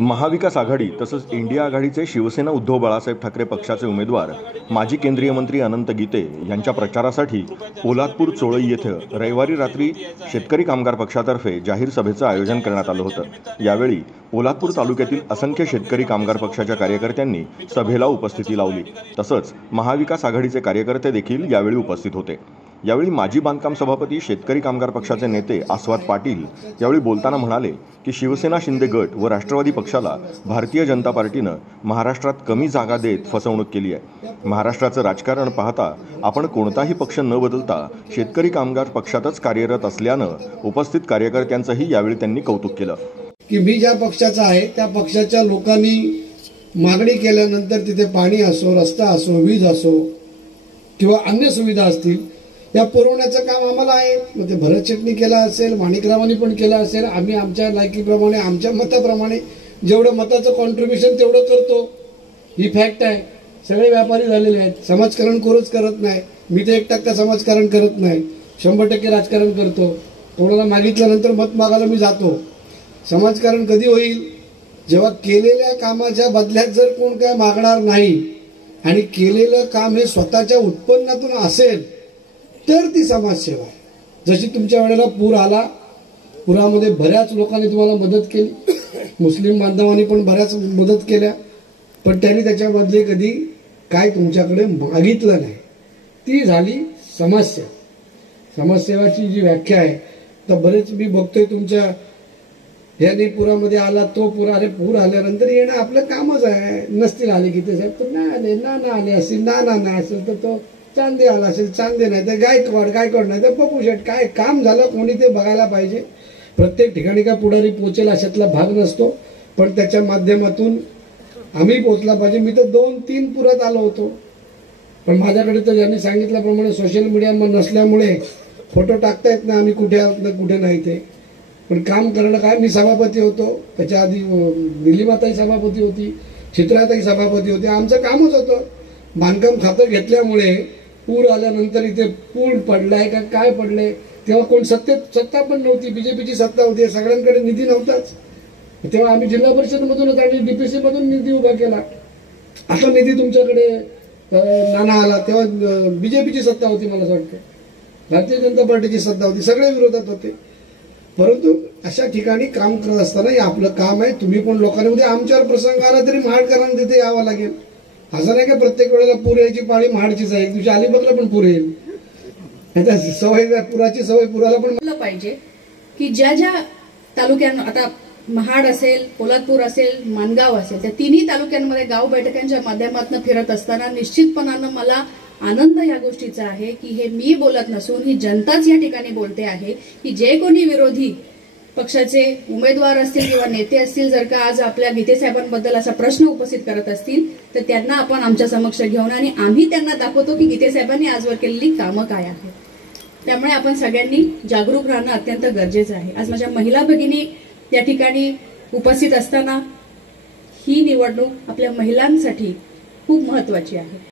महाविकास आघाडी तसंच इंडिया आघाडीचे शिवसेना उद्धव बाळासाहेब ठाकरे पक्षाचे उमेदवार माजी केंद्रीय मंत्री अनंत गीते यांच्या प्रचारासाठी पोलादपूर चोळई येथे रविवारी रात्री शेतकरी कामगार पक्षातर्फे जाहीर सभेचं आयोजन करण्यात आलं होतं। यावेळी पोलादपूर तालुक्यातील असंख्य शेतकरी कामगार पक्षाच्या कार्यकर्त्यांनी सभेला उपस्थिती लावली। तसंच महाविकास आघाडीचे कार्यकर्ते देखील यावेळी उपस्थित होते। यावेळी माजी बांधकाम सभापती शेतकरी कामगार पक्षाचे नेते आस्वाद पाटील यावेळी बोलताना म्हणाले की शिवसेना शिंदे गट व राष्ट्रवादी पक्षाला भारतीय जनता पार्टीनं महाराष्ट्रात कमी जागा देत फसवणूक केली आहे। महाराष्ट्राचं राजकारण पाहता आपण कोणताही पक्ष न बदलता शेतकरी कामगार पक्षातच कार्यरत असल्यानं उपस्थित कार्यकर्त्यांचंही यावेळी त्यांनी कौतुक केलं की मी ज्या पक्षाचा आहे त्या पक्षाच्या लोकांनी मागणी केल्यानंतर तिथे पाणी असो, रस्ता असो, वीज असो किंवा अन्य सुविधा असतील या पुरवण्याचं काम आम्हाला आहे। मग ते भरत शेटणी केला असेल, माणिकरावांनी पण केलं असेल, आम्ही आमच्या लायकीप्रमाणे आमच्या मताप्रमाणे जेवढं मताचं कॉन्ट्रीब्युशन तेवढं करतो। ही फॅक्ट आहे। सगळे व्यापारी झालेले आहेत। समाजकारण कोणच करत नाही। मी तर 1% समाजकारण करत नाही, 100% राजकारण करतो। कोणाला मागितल्यानंतर मत मागायला मी जातो। समाजकारण कधी होईल जेव्हा केलेल्या कामाच्या बदल्यात जर कोण काय मागणार नाही आणि केलेलं काम हे स्वतःच्या उत्पन्नातून असेल तर ती समाजसेवा आहे। जशी तुमच्या वेळेला पूर आला, पुरामध्ये बऱ्याच लोकांनी तुम्हाला मदत केली, मुस्लिम बांधवांनी पण बऱ्याच मदत केल्या, पण त्यांनी त्याच्यामधले कधी काय तुमच्याकडे मागितलं नाही। ती झाली समाजसेवा। समाजसेवाची जी व्याख्या आहे तर बरेच मी बघतोय तुमच्या याने पुरामध्ये आला तो पूर, अरे पूर आल्यानंतर येणं आपलं कामच आहे। नसतील आले की ते साहेब तर ना आले, ना आले असेल, ना नाही असेल तर तो चांदे आला असेल, चांदे नाही तर गायकवाड नाही तर पप्पू शेट, काय काम झालं कोणी ते बघायला पाहिजे। प्रत्येक ठिकाणी काय पुढारी पोचेल अशातला भाग नसतो, पण त्याच्या माध्यमातून आम्ही पोचला पाहिजे। मी तर 2-3 पुरात आलो होतो, पण माझ्याकडे तर ज्यांनी सांगितल्याप्रमाणे सोशल मीडियावर नसल्यामुळे फोटो टाकता येत नाही आम्ही कुठे आहोत ना कुठे नाही ते। पण काम करणं काय, मी सभापती होतो, त्याच्या आधी निलिमाताई सभापती होती, चित्राताई सभापती होती। आमचं कामच होतं बांधकाम खातं घेतल्यामुळे पूर आल्यानंतर इथे पूल पडलाय का काय पडले, तेव्हा कोण सत्ता पण नव्हती, बीजेपीची सत्ता होती, सगळ्यांकडे निधी नव्हताच। तेव्हा आम्ही जिल्हा परिषद मधूनच आणि डीपीसी मधून निधी उभा केला। आता निधी तुमच्याकडे नाना आला तेव्हा बीजेपीची सत्ता होती, मला असं वाटतं भारतीय जनता पार्टीची सत्ता होती, सगळे विरोधात होते। परंतु अशा ठिकाणी काम करत असताना हे आपलं काम आहे। तुम्ही पण लोकांनी उद्या आमच्यावर प्रसंग आला तरी महाडकरांना तिथे यावं लागेल। असं नाही का प्रत्येक वेळेला पूर यायची पाळी महाडचीच आहे, तुझ्या अलिबागला पण पूर येईल। सवय पुराची सवय पुराला पण पाहिजे की ज्या ज्या तालुक्यांना आता महाड असेल, पोलादपूर असेल, माणगाव असेल, त्या तिन्ही तालुक्यांमध्ये गाव बैठकांच्या माध्यमातून फिरत असताना निश्चितपणानं मला आनंद या गोष्टीचा आहे की हे मी बोलत नसून ही जनताच या ठिकाणी बोलते आहे की जे कोणी विरोधी पक्षाचे उमेदवार असतील किंवा नेते असतील, जर का आज आपल्या गीते साहेबांबद्दल असा प्रश्न उपस्थित करत असतील तर त्यांना आपण आमच्या समक्ष घेऊन आणि आम्ही त्यांना दाखवतो की गीते साहेबांनी आजवर केलेली कामं काय आहेत। त्यामुळे आपण सगळ्यांनी जागरूक राहणं अत्यंत गरजेचं आहे। आज माझ्या महिला भगिनी या ठिकाणी उपस्थित असताना ही निवडणूक आपल्या महिलांसाठी खूप महत्त्वाची आहे।